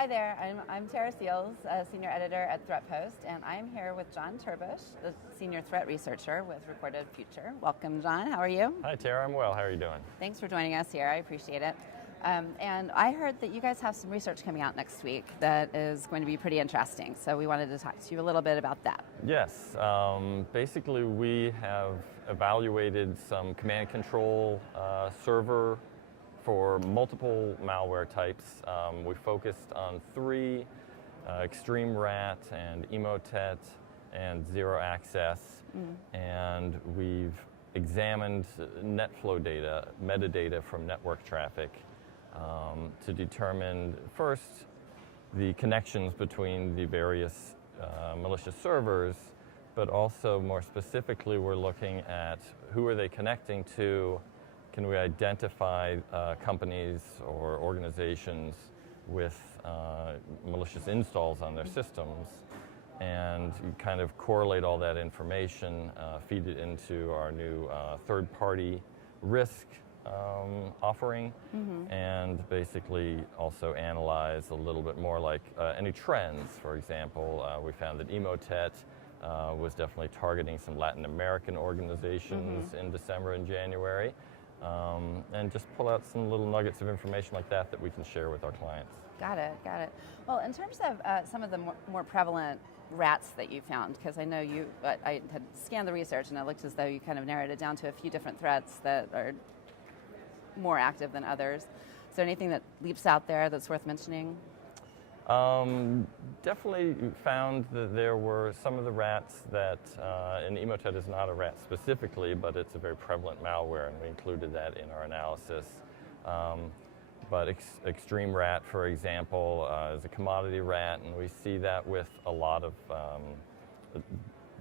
Hi there, I'm Tara Seals, Senior Editor at Threatpost, and I'm here with John TerBush, the Senior Threat Researcher with Recorded Future. Welcome, John. How are you? Hi, Tara. I'm well. How are you doing? Thanks for joining us here. I appreciate it. And I heard that you guys have some research coming out next week that is going to be pretty interesting, so we wanted to talk to you a little bit about that. Yes. Basically, we have evaluated some command and control server for multiple malware types. We focused on three, Extreme Rat and Emotet and Zero Access, and we've examined NetFlow data, metadata from network traffic to determine first the connections between the various malicious servers, but also more specifically we're looking at who are they connecting to. Can we identify companies or organizations with malicious installs on their systems and kind of correlate all that information, feed it into our new third-party risk offering, and basically also analyze a little bit more like any trends. For example, we found that Emotet was definitely targeting some Latin American organizations in December and January. And just pull out some little nuggets of information like that we can share with our clients. Got it. Well, in terms of some of the more prevalent rats that you found, because I know I had scanned the research and it looked as though you kind of narrowed it down to a few different threats that are more active than others. Is there anything that leaps out there that's worth mentioning? Definitely found that there were some of the rats that, and Emotet is not a rat specifically, but it's a very prevalent malware, and we included that in our analysis. But Extreme Rat, for example, is a commodity rat, and we see that with a lot of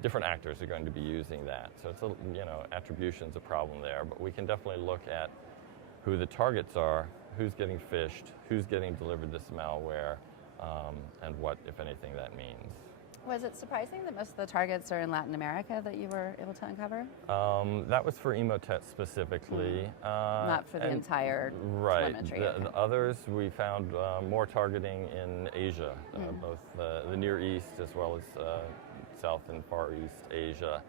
different actors are going to be using that. So it's attribution's a problem there, but we can definitely look at who the targets are, who's getting phished, who's getting delivered this malware, and what, if anything, that means. Was it surprising that most of the targets are in Latin America that you were able to uncover? That was for Emotet specifically. Not for the entire telemetry. Right. The others, we found more targeting in Asia, both the Near East as well as South and Far East Asia.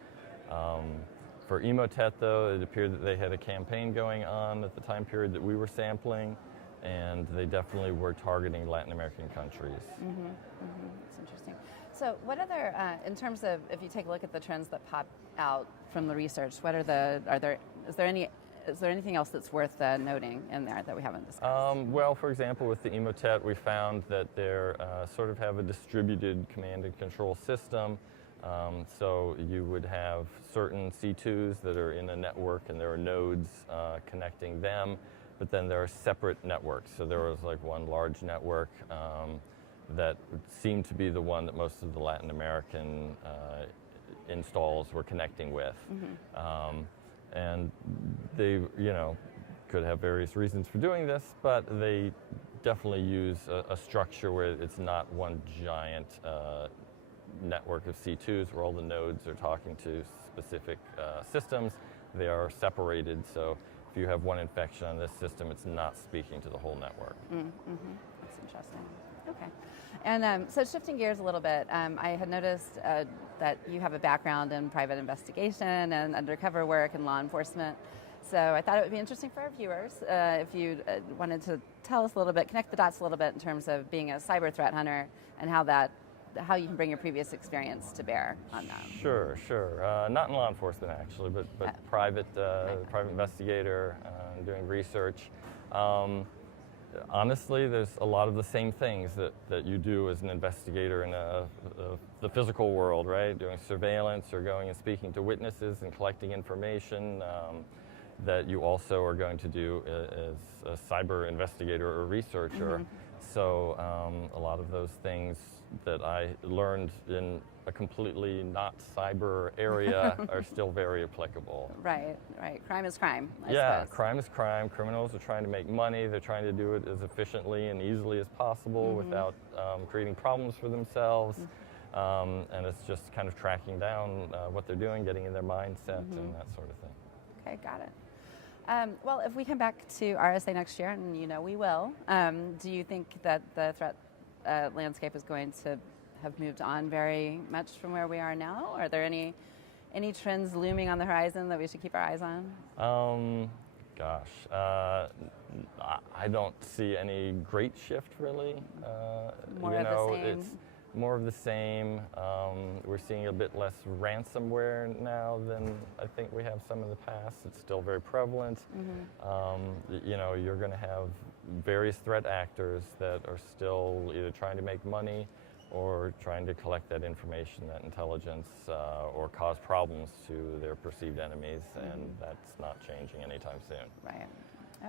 For Emotet, though, it appeared that they had a campaign going on at the time period that we were sampling, and they definitely were targeting Latin American countries. That's interesting. So what other, in terms of, if you take a look at the trends that pop out from the research, is there anything else that's worth noting in there that we haven't discussed? Well, for example, with the Emotet, we found that they sort of have a distributed command and control system. So you would have certain C2s that are in a network and there are nodes connecting them, but then there are separate networks. So there was like one large network that seemed to be the one that most of the Latin American installs were connecting with. And they, could have various reasons for doing this, but they definitely use a structure where it's not one giant network of C2s where all the nodes are talking to specific systems. They are separated, so if you have one infection on this system, it's not speaking to the whole network. That's interesting. Okay. And so shifting gears a little bit, I had noticed that you have a background in private investigation and undercover work and law enforcement. So I thought it would be interesting for our viewers if you wanted to tell us a little bit, connect the dots a little bit in terms of being a cyber threat hunter and how you can bring your previous experience to bear on that. Sure. Not in law enforcement, actually, but private investigator, doing research. Honestly, there's a lot of the same things that you do as an investigator in the physical world, right? Doing surveillance or going and speaking to witnesses and collecting information that you also are going to do as a cyber investigator or researcher. So a lot of those things that I learned in a completely not cyber area are still very applicable. Right. Crime is crime, I suppose. Crime is crime. Criminals are trying to make money. They're trying to do it as efficiently and easily as possible without creating problems for themselves. And it's just kind of tracking down what they're doing, getting in their mindset and that sort of thing. Okay, got it. Well, if we come back to RSA next year, and we will, do you think that the threat landscape is going to have moved on very much from where we are now? Are there any trends looming on the horizon that we should keep our eyes on? I don't see any great shift really. More of the same? It's more of the same. We're seeing a bit less ransomware now than I think we have some in the past. It's still very prevalent. You're going to have various threat actors that are still either trying to make money or trying to collect that information, that intelligence, or cause problems to their perceived enemies, and that's not changing anytime soon. Right.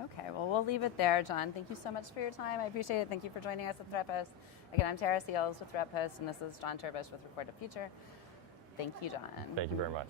Okay, well, we'll leave it there, John. Thank you so much for your time. I appreciate it. Thank you for joining us at Threatpost. Again, I'm Tara Seals with Threatpost, and this is John TerBush with Record the Future. Thank you, John. Thank you very much.